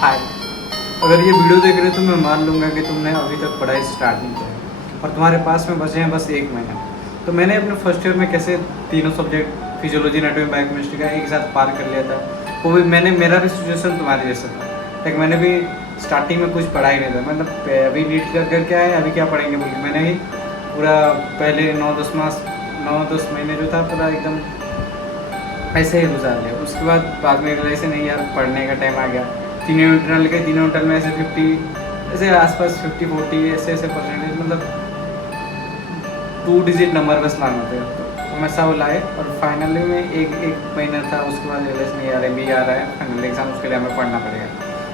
हाय। अगर ये वीडियो देख रहे हो तो मैं मान लूँगा कि तुमने अभी तक पढ़ाई स्टार्ट नहीं किया और तुम्हारे पास में बचे हैं बस 1 महीना। तो मैंने अपने फर्स्ट ईयर में कैसे तीनों सब्जेक्ट फिजियोलॉजी, एनाटॉमी, बायोकेमिस्ट्री का एक साथ पार कर लिया था, वो भी मेरा भी सिचुएशन तुम्हारे जैसा था। लाइक मैंने भी स्टार्टिंग में कुछ पढ़ा ही नहीं था, मतलब अभी नीट कर क्या है, अभी क्या पढ़ेंगे बोल के मैंने ही पूरा पहले 9-10 महीने जो था पूरा एकदम ऐसे ही गुजार लिया। उसके बाद में रियलाइज नहीं यार, पढ़ने का टाइम आ गया। तीनों इंटरनल के तीनों इंटरनल में ऐसे 50 ऐसे आसपास 50-40 ऐसे ऐसे परसेंटेज, मतलब 2 डिजिट नंबर बस लाना थे। तो मैं सब लाए और फाइनली में एक महीना था। उसके बाद रियलाइज नहीं यार, अभी आ रहा है फाइनल एग्जाम, उसके लिए हमें पढ़ना पड़ेगा।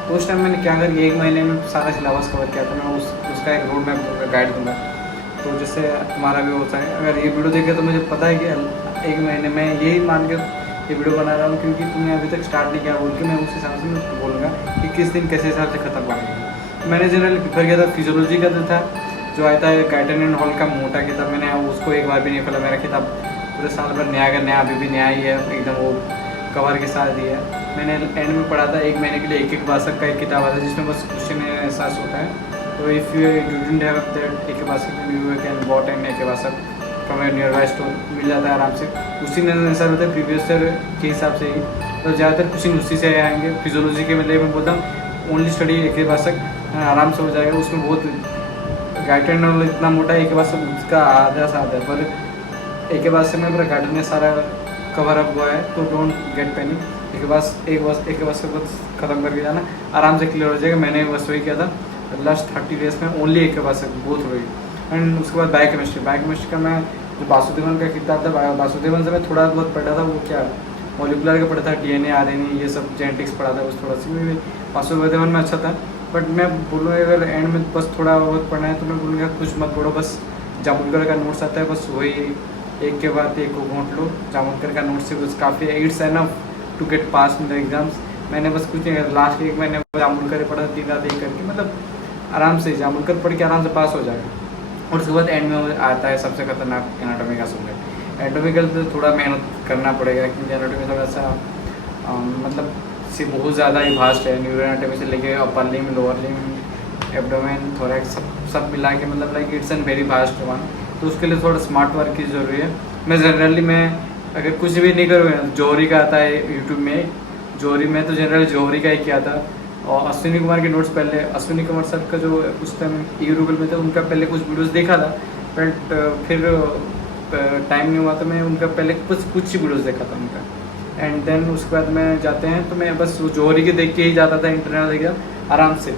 तो उस टाइम मैंने क्या कर 1 महीने में सारा सिलेबस कवर किया। तो मैं उसका एक रोड मैप दूँगा, गाइड दूँगा। तो जैसे तुम्हारा भी होता है, अगर ये वीडियो देखे तो मुझे पता है कि 1 महीने में यही मान के ये वीडियो बना रहा हूँ, क्योंकि तुमने अभी तक स्टार्ट नहीं किया बोल के मैं उस हिसाब से मैं बोलूँगा कि किस दिन कैसे हिसाब से खत्म करेंगे। मैंने जनरली प्रीफर किया था फिजियोलॉजी का, जो था जो आता है गाइटन एंड हॉल का मोटा किताब, मैंने उसको एक बार भी नहीं खोला। मेरा किताब पूरे साल भर नया का नया, अभी भी नया ही है एकदम, वो कवर के साथ ही है। मैंने एंड में पढ़ा था 1 महीने के लिए एक भाषक का एक किताब आता है जिसमें बस क्वेश्चन एहसास होता है। तो if you didn't have that एक भाषक, यू कैन बॉट एंड एक भाषक from a nearby store, मिल जाता है आराम से। उसी में आंसर होता है प्रीवियस ईयर के हिसाब से ही। तो ज़्यादातर क्वेश्चन उसी से आएंगे। फिजियोलॉजी के मतलब मैं बोलता हूँ ओनली स्टडी एक भाषक आराम से हो जाएगा। उसमें बहुत गाइडेड नॉलेज इतना मोटा है, एक भाषक उसका आधा सा आधा है, पर एक भाषक में पूरा गाइडेड में सारा कवर अप हुआ है। तो डोंट गेट पैनिक, एक भाषक बस खत्म करके जाना, आराम से क्लियर हो जाएगा। मैंने बस वही किया था लास्ट 30 डेज में, ओनली एक भाषक बहुत हुई। एंड उसके बाद बायोकेमिस्ट्री का मैं जो वासुदेवन का किताब था, वासुदेवन से मैं थोड़ा बहुत पढ़ा था। वो क्या मॉलिकुलर का पढ़ा था, DNA RNA ये सब जेनेटिक्स पढ़ा था, उस थोड़ा सी में वासुदेवन में अच्छा था। बट मैं बोलूँगा अगर एंड में बस थोड़ा बहुत पढ़ना है तो मैं बोलूँगा कुछ मत पढ़ो, बस जामुनकर का नोट्स आता है, बस वही एक के बाद एक को घोंट लो। जामुनकर का नोट्स से बस काफ़ी है, it's enough to get pass in the exams. मैंने बस कुछ नहीं, लास्ट 1 महीने जामुनकर पढ़ा 3 रात एक करके, मतलब आराम से जामुनकर पढ़ के आराम से पास हो जाएगा। और उसके बाद एंड में आता है सबसे खतरनाक एनाटॉमी का सब्जेक्ट। एनाटॉमिकल तो थोड़ा मेहनत करना पड़ेगा, क्योंकि एनाटॉमी थोड़ा सा मतलब से बहुत ज़्यादा ही भास्ट है। न्यूरो एनाटॉमी से लेके upper limb, lower limb, abdomen, thorax सब मिला के, मतलब like it's an very vast one. तो उसके लिए थोड़ा स्मार्ट वर्क की ज़रूरी है। मैं जनरली अगर कुछ भी नहीं करूँगा, जौहरी का आता है यूट्यूब में, जौहरी में तो जनरली जौहरी का ही किया था। और अश्विनी कुमार के नोट्स पहले, अश्विनी कुमार सर का जो उस टाइम यूट्यूब में थे, उनका पहले कुछ वीडियोस देखा था। बट फिर टाइम नहीं हुआ तो मैं उनका पहले कुछ ही वीडियोस देखा था उनका। एंड देन उसके बाद में जाते हैं तो मैं बस जौहरी के देख के ही जाता था इंटरनल एग्जाम आराम से।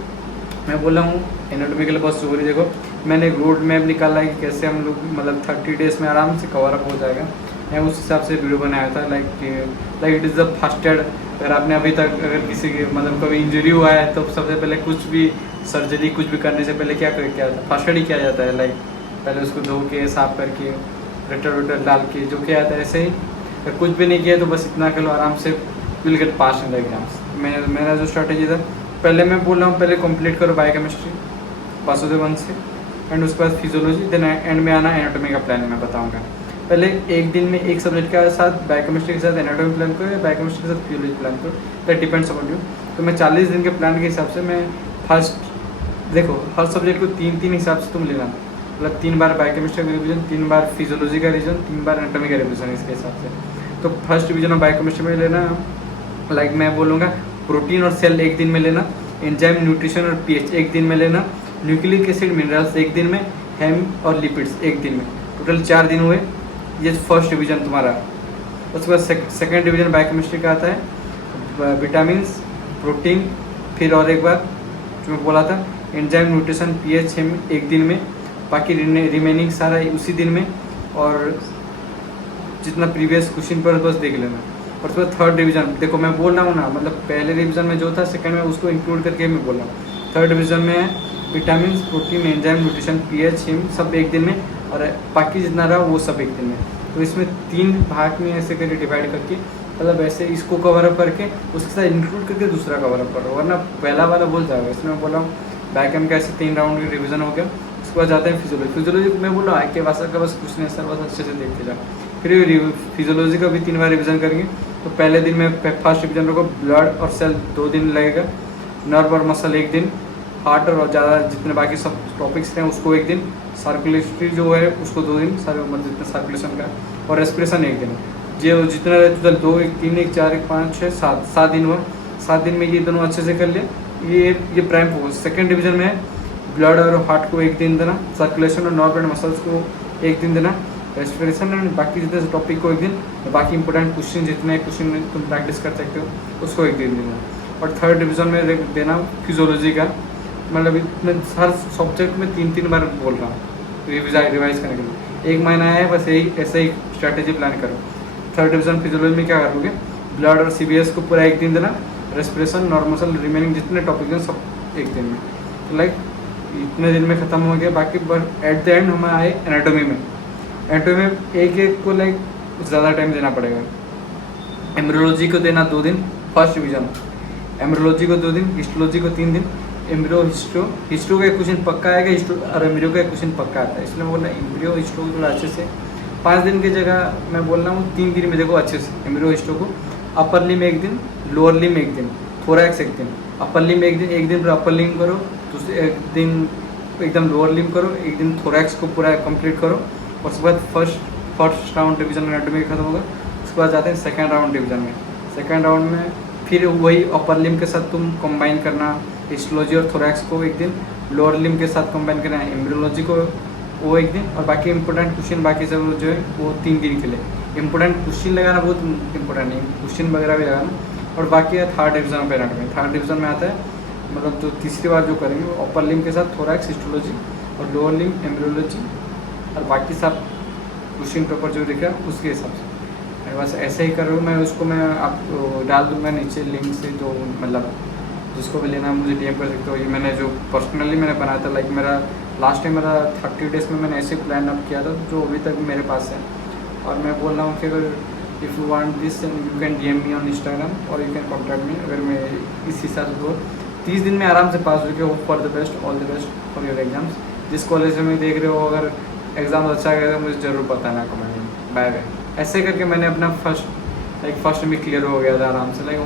मैं बोला हूँ एनाटॉमी के लिए बस जौहरी देखो। मैंने एक रोड मैप निकाला है कि कैसे हम लोग मतलब 30 डेज में आराम से कवर अप हो जाएगा। मैं उस हिसाब से वीडियो बनाया था। Like it is the first aid. अगर आपने अभी तक अगर किसी के मतलब कभी इंजरी हुआ है तो सबसे पहले कुछ भी सर्जरी कुछ भी करने से पहले क्या जाता है, फर्स्ट एड ही किया जाता है। लाइक पहले उसको धो के साफ करके रटर वटर डाल के जो किया जाता है, ऐसे ही अगर कुछ भी नहीं किया तो बस इतना कर लो, आराम से will get pass in the exams. मेरा जो स्ट्रैटेजी था, पहले मैं बोल रहा हूँ पहले कंप्लीट करो बायोकेमिस्ट्री वासुदेवन से, एंड उसके बाद फिजियोलॉजी, देन एंड में आना एनाटॉमी का प्लान मैं बताऊँगा। पहले एक दिन में एक सब्जेक्ट के साथ बायोकेमिस्ट्री के साथ एनाटॉमी प्लान करो या बायोकेमिस्ट्री के साथ फिजियोलॉजी प्लान करो, दैट डिपेंड्स अपॉन यू। तो मैं 40 दिन के प्लान के हिसाब से मैं फर्स्ट देखो हर सब्जेक्ट को 3-3 हिसाब से तुम लेना, मतलब 3 बार बायोकेमिस्ट्री का रिविजन, 3 बार फिजियोलॉजी का रिविजन, 3 बार एनाटॉमी का रिविजन इसके हिसाब से। तो फर्स्ट डिवीजन ऑफ बायोकेमिस्ट्री में लेना, लाइक मैं बोलूँगा प्रोटीन और सेल एक दिन में लेना, एंजाइम, न्यूट्रिशन और पीएच एक दिन में लेना, न्यूक्लिक एसिड मिनरल्स एक दिन में, हेम और लिपिड्स एक दिन में। टोटल 4 दिन हुए। ये फर्स्ट डिवीजन तुम्हारा। उसके बाद सेकेंड डिवीजन बायोकेमिस्ट्री का आता है विटामिन, प्रोटीन, फिर और एक बार जो मैं बोला था एंजाइम, न्यूट्रिशन, पीएच, हेम एक दिन में, बाकी रिमेनिंग सारा उसी दिन में। और जितना प्रीवियस क्वेश्चन पर बस देख लेना। और उसके बाद थर्ड डिवीजन देखो मैं बोल रहा हूँ ना, मतलब पहले डिवीजन में जो था सेकंड में उसको इंक्लूड करके मैं बोल रहा हूँ। थर्ड डिवीजन में vitamin, protein, enzyme, nutrition, pH, him सब एक दिन में, और बाकी जितना रहा वो सब एक दिन में। तो इसमें 3 भाग में ऐसे करके डिवाइड करके, मतलब ऐसे इसको कवर अप करके उसके साथ इंक्लूड करके दूसरा कवर अप करो, वरना पहला वाला भूल जाओगे। इसमें मैं बोला हूँ बायोकेम का ऐसे 3 राउंड की रिविजन हो गया। उसके बाद जाते हैं फिजियोलॉजी मैं बोला आई के वासा का बस कुछ नहीं सर, बस अच्छे से देखते जाओ। फिर फिजियोलॉजी का भी 3 बार रिविजन करेंगे। तो पहले दिन में फर्स्ट डिवीजन को ब्लड और सेल 2 दिन लगेगा, नर्व और मसल एक दिन, हार्ट और ज़्यादा जितने बाकी सब टॉपिक्स हैं उसको एक दिन, सर्कुलेटरी जो है उसको 2 दिन, मतलब जितना सर्कुलेशन का, और रेस्पिरेशन एक दिन। जो जितना टोटल 2 1 3 1 4 1 5 6 7 7 दिन हुआ। 7 दिन में ये दोनों अच्छे से कर लिया। ये प्राइम फोकस। सेकेंड डिवीजन में है ब्लड और हार्ट को एक दिन देना, सर्कुलेशन और नर्व एंड मसल्स को एक दिन देना, रेस्पिरेशन एंड बाकी जितने टॉपिक को एक दिन, बाकी इंपॉर्टेंट क्वेश्चन जितने क्वेश्चन तुम प्रैक्टिस कर सकते हो उसको एक दिन देना। और थर्ड डिवीजन में देना फिजियोलॉजी का, मतलब मैं हर सब्जेक्ट में 3 बार बोल रहा हूँ रिवाइज करने के लिए। 1 महीना है बस, यही ऐसे ही स्ट्रैटेजी प्लान करो। थर्ड डिवीजन फिजियोलॉजी में क्या करोगे, ब्लड और CBS को पूरा एक दिन देना, रेस्पिरेशन नॉर्मल रिमेनिंग जितने टॉपिक हैं सब एक दिन में। तो लाइक इतने दिन में ख़त्म हो गया। बाकी बट एट द एंड हम आए एनाटॉमी में। एनाटॉमी में एक एक को लाइक ज़्यादा टाइम देना पड़ेगा। एम्ब्रियोलॉजी को देना 2 दिन फर्स्ट डिवीजन, एम्ब्रियोलॉजी को 2 दिन, हिस्टोलॉजी को 3 दिन। एम्ब्रियो हिस्ट्रो का एक क्वेश्चन पक्का आएगा, हिस्ट्रो और एम्ब्रियो का एक क्वेश्चन पक्का आता है, इसलिए मैं बोल रहा हूँ एम्ब्रियो हिस्ट्रो को थोड़ा अच्छे से 5 दिन की जगह मैं बोल रहा हूँ 3 दिन में देखो अच्छे से एम्ब्रियो हिस्ट्रो को। अपर लिम एक दिन, लोअर लिम एक दिन, थोरैक्स एक दिन। अपर लिम एक दिन पर अपर लिम करो, दूसरे एक दिन एकदम लोअर लिम करो, एक दिन थोरैक्स को पूरा कंप्लीट करो। और उसके बाद फर्स्ट राउंड डिवीजन एनाटॉमी खत्म होगा। उसके बाद जाते हैं सेकेंड राउंड डिवीजन में। सेकेंड राउंड में फिर वही अपर लिम के साथ तुम कंबाइन करना, हिस्टोलॉजी और थोरैक्स को एक दिन, लोअर लिम के साथ कंबाइन करना है एम्ब्रियोलॉजी को वो एक दिन, और बाकी इंपॉर्टेंट क्वेश्चन बाकी सब जो है वो 3 दिन के लिए। इंपॉर्टेंट क्वेश्चन लगाना बहुत इंपॉर्टेंट है, क्वेश्चन वगैरह भी लगाना। और बाकी है थर्ड डिवीजन पे एनाटॉमी। थर्ड डिवीजन में आता है मतलब जो तीसरी बार जो करेंगे वो अपर लिम के साथ थोरैक्स, हिस्टोलॉजी और लोअर लिम एम्ब्रियोलॉजी, और बाकी सब क्वेश्चन पेपर जो दिखा उसके हिसाब से। बस ऐसे ही करो। मैं उसको मैं आपको डाल दूँगा नीचे लिंक से, जो मतलब जिसको भी लेना मुझे DM कर सकते हो। ये मैंने जो पर्सनली मैंने बनाया था, लाइक मेरा लास्ट टाइम मेरा 30 डेज़ में मैंने ऐसे प्लान अप किया था जो अभी तक मेरे पास है। और मैं बोल रहा हूँ कि अगर if you want this you can DM me on Instagram और यू कैन कॉन्टैक्ट मी। अगर मैं इस हिसाब से तो 30 दिन में आराम से पास हो गया। Hope for the best, all the best for your exams. जिस कॉलेज में देख रहे हो, अगर एग्ज़ाम अच्छा गया तो मुझे ज़रूर बताना कमेंट में। Bye bye. ऐसे करके मैंने अपना फर्स्ट में क्लियर हो गया था आराम से। लाइक